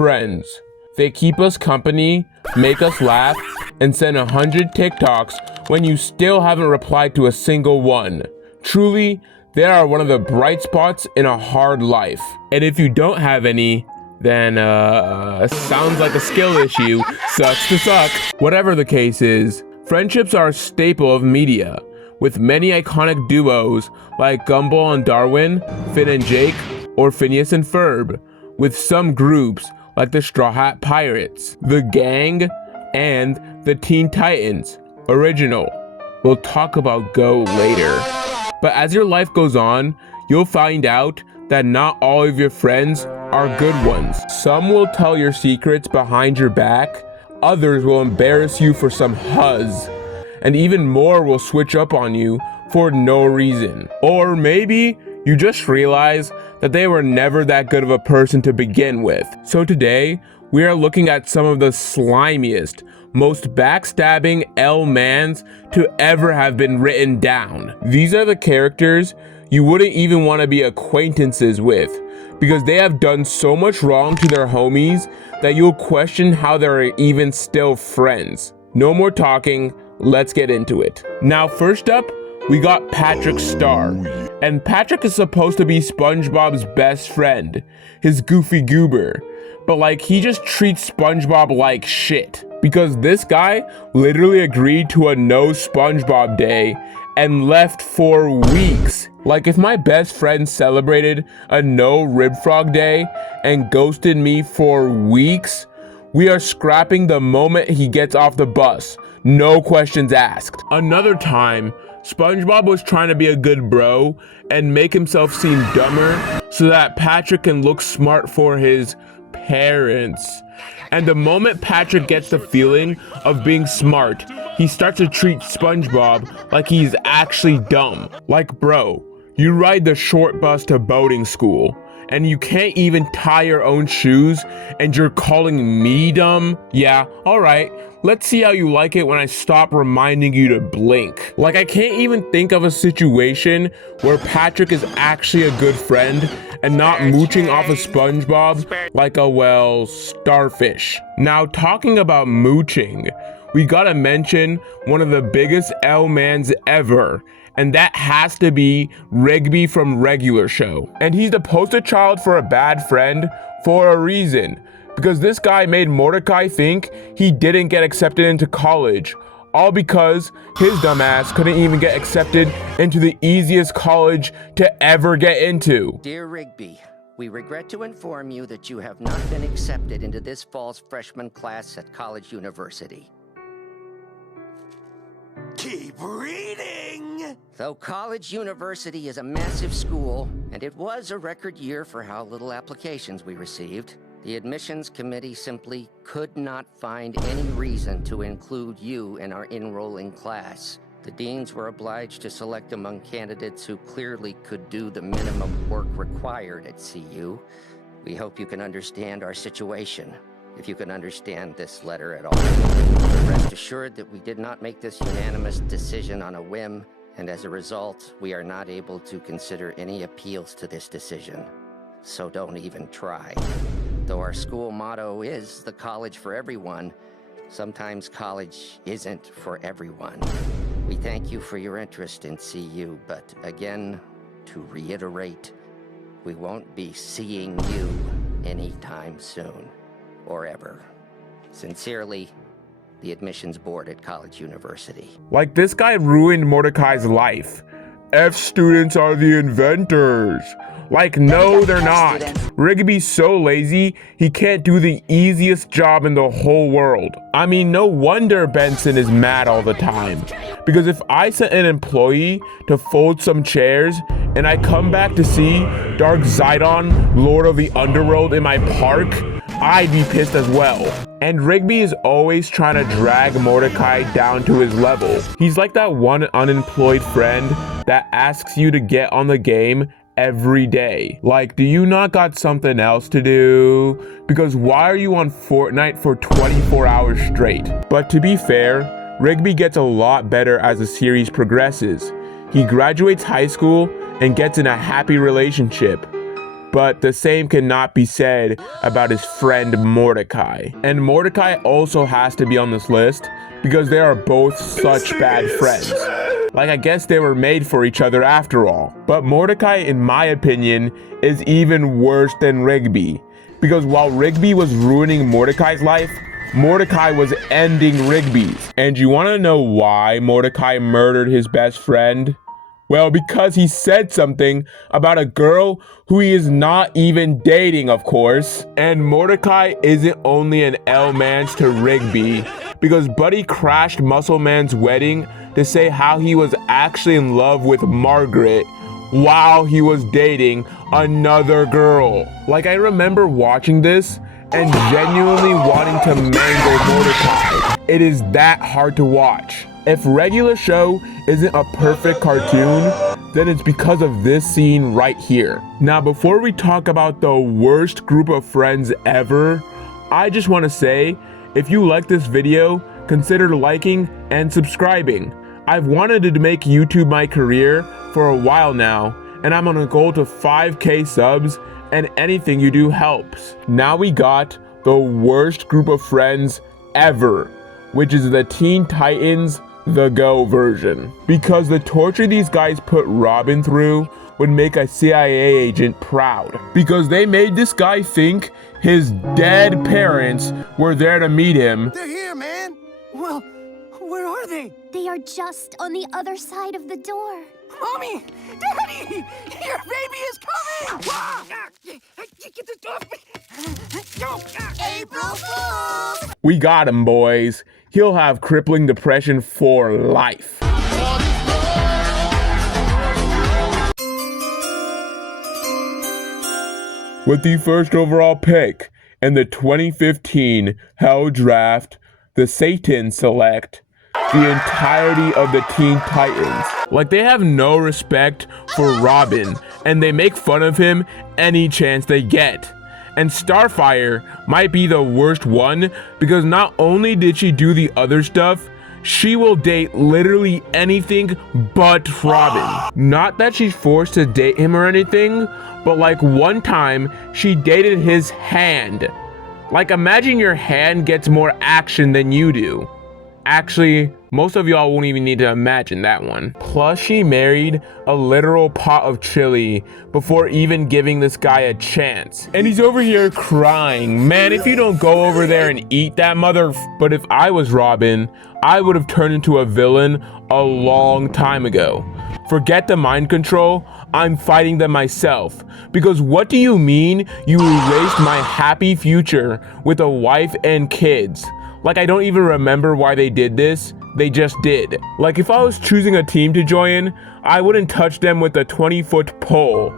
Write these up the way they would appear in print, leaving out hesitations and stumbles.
Friends. They keep us company, make us laugh, and send 100 TikToks when you still haven't replied to a single one. Truly, they are one of the bright spots in a hard life. And if you don't have any, then sounds like a skill issue. Sucks to suck. Whatever the case is, friendships are a staple of media, with many iconic duos like Gumball and Darwin, Finn and Jake, or Phineas and Ferb, with some groups like the Straw Hat Pirates, the Gang, and the Teen Titans Original. We'll talk about Go later. But as your life goes on, you'll find out that not all of your friends are good ones. Some will tell your secrets behind your back, others will embarrass you for some huzz, and even more will switch up on you for no reason. Or maybe you just realize that they were never that good of a person to begin with. So today, we are looking at some of the slimiest, most backstabbing L-mans to ever have been written down. These are the characters you wouldn't even want to be acquaintances with, because they have done so much wrong to their homies that you'll question how they're even still friends. No more talking, let's get into it. Now first up, we got Patrick Star. And Patrick is supposed to be SpongeBob's best friend, his goofy goober. But like, he just treats SpongeBob like shit. Because this guy literally agreed to a no SpongeBob day and left for weeks. Like, if my best friend celebrated a no Rib Frog day and ghosted me for weeks, we are scrapping the moment he gets off the bus. No questions asked. Another time, SpongeBob was trying to be a good bro and make himself seem dumber so that Patrick can look smart for his parents. And the moment Patrick gets the feeling of being smart, he starts to treat SpongeBob like he's actually dumb. Like, bro, you ride the short bus to boating school, and you can't even tie your own shoes, and you're calling me dumb? Yeah, alright. Let's see how you like it when I stop reminding you to blink. Like, I can't even think of a situation where Patrick is actually a good friend and not mooching off of SpongeBob like a, well, starfish. Now, talking about mooching, we gotta mention one of the biggest L-mans ever, and that has to be Rigby from Regular Show. And he's the poster child for a bad friend for a reason, because this guy made Mordecai think he didn't get accepted into college, all because his dumbass couldn't even get accepted into the easiest college to ever get into. Dear Rigby, we regret to inform you that you have not been accepted into this fall's freshman class at College University. Keep reading! Though College University is a massive school, and it was a record year for how little applications we received, the admissions committee simply could not find any reason to include you in our enrolling class. The deans were obliged to select among candidates who clearly could do the minimum work required at CU. We hope you can understand our situation, if you can understand this letter at all. Rest assured that we did not make this unanimous decision on a whim, and as a result, we are not able to consider any appeals to this decision. So don't even try. Though our school motto is the college for everyone, sometimes college isn't for everyone. We thank you for your interest in CU, but again, to reiterate, we won't be seeing you anytime soon, or ever. Sincerely, the admissions board at College University. Like, this guy ruined Mordecai's life. F students are the inventors. Like, no, they're not. Rigby's so lazy, he can't do the easiest job in the whole world. I mean, no wonder Benson is mad all the time. Because if I sent an employee to fold some chairs and I come back to see Dark Zidon, Lord of the Underworld, in my park, I'd be pissed as well. And Rigby is always trying to drag Mordecai down to his level. He's like that one unemployed friend that asks you to get on the game every day. Like, do you not got something else to do? Because why are you on Fortnite for 24 hours straight? But to be fair, Rigby gets a lot better as the series progresses. He graduates high school and gets in a happy relationship. But the same cannot be said about his friend Mordecai. And Mordecai also has to be on this list because they are both such bad friends. Like, I guess they were made for each other after all. But Mordecai, in my opinion, is even worse than Rigby. Because while Rigby was ruining Mordecai's life, Mordecai was ending Rigby's. And you want to know why Mordecai murdered his best friend? Well, because he said something about a girl who he is not even dating, of course. And Mordecai isn't only an L-Mans to Rigby, because Buddy crashed Muscle Man's wedding to say how he was actually in love with Margaret while he was dating another girl. Like, I remember watching this and genuinely wanting to mangle Mordecai. It is that hard to watch. If regular show isn't a perfect cartoon, then it's because of this scene right here. Now, before we talk about the worst group of friends ever, I just want to say, if you like this video, consider liking and subscribing. I've wanted to make YouTube my career for a while now, and I'm on a goal to 5K subs, and anything you do helps. Now we got the worst group of friends ever, which is the Teen Titans The Go version. Because the torture these guys put Robin through would make a CIA agent proud. Because they made this guy think his dead parents were there to meet him. They're here, man. Well, where are they? They are just on the other side of the door. Mommy! Daddy! Your baby is coming! Get this off me! April Fools! We got him, boys. He'll have crippling depression for life. With the first overall pick in the 2015 Hell Draft, the Satans select the entirety of the Teen Titans. Like, they have no respect for Robin, and they make fun of him any chance they get. And Starfire might be the worst one because not only did she do the other stuff, she will date literally anything but Robin. Not that she's forced to date him or anything, but like one time she dated his hand. Like, imagine your hand gets more action than you do. Actually, most of y'all won't even need to imagine that one. Plus, she married a literal pot of chili before even giving this guy a chance. And he's over here crying. Man, if you don't go over there and eat that mother... But if I was Robin, I would have turned into a villain a long time ago. Forget the mind control, I'm fighting them myself. Because what do you mean you erased my happy future with a wife and kids? Like, I don't even remember why they did this. They just did. Like, if I was choosing a team to join, I wouldn't touch them with a 20-foot pole.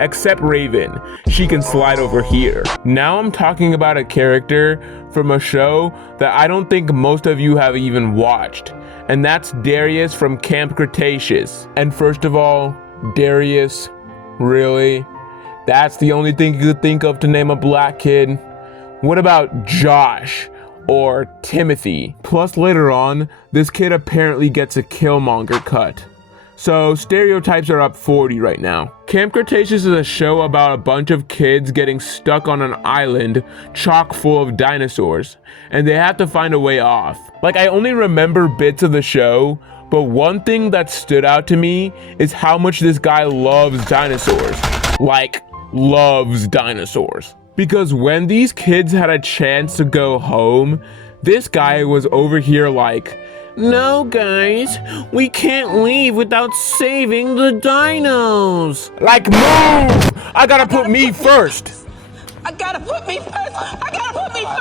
Except Raven. She can slide over here. Now I'm talking about a character from a show that I don't think most of you have even watched. And that's Darius from Camp Cretaceous. And first of all, Darius? Really? That's the only thing you could think of to name a black kid? What about Josh? Or Timothy? Plus, later on, this kid apparently gets a Killmonger cut. So stereotypes are up 40 right now. Camp Cretaceous is a show about a bunch of kids getting stuck on an island chock full of dinosaurs, and they have to find a way off. Like, I only remember bits of the show, but one thing that stood out to me is how much this guy loves dinosaurs. Like, loves dinosaurs. Because when these kids had a chance to go home, this guy was over here like, "No, guys, we can't leave without saving the dinos." Like, move! I gotta put me first. I gotta put me first.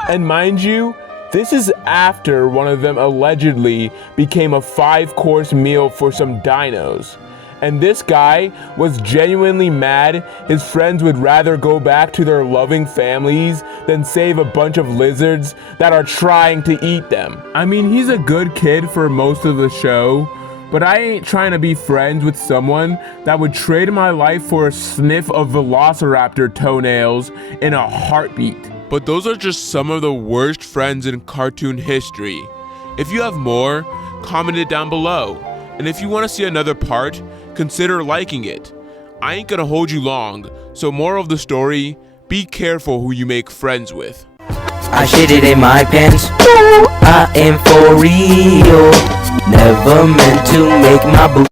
And mind you, this is after one of them allegedly became a 5-course meal for some dinos. And this guy was genuinely mad his friends would rather go back to their loving families than save a bunch of lizards that are trying to eat them. I mean, he's a good kid for most of the show, but I ain't trying to be friends with someone that would trade my life for a sniff of velociraptor toenails in a heartbeat. But those are just some of the worst friends in cartoon history. If you have more, comment it down below. And if you want to see another part, consider liking it. I ain't gonna hold you long, so moral of the story, be careful who you make friends with. I shit it in my pants. I am for real. Never meant to make my boot.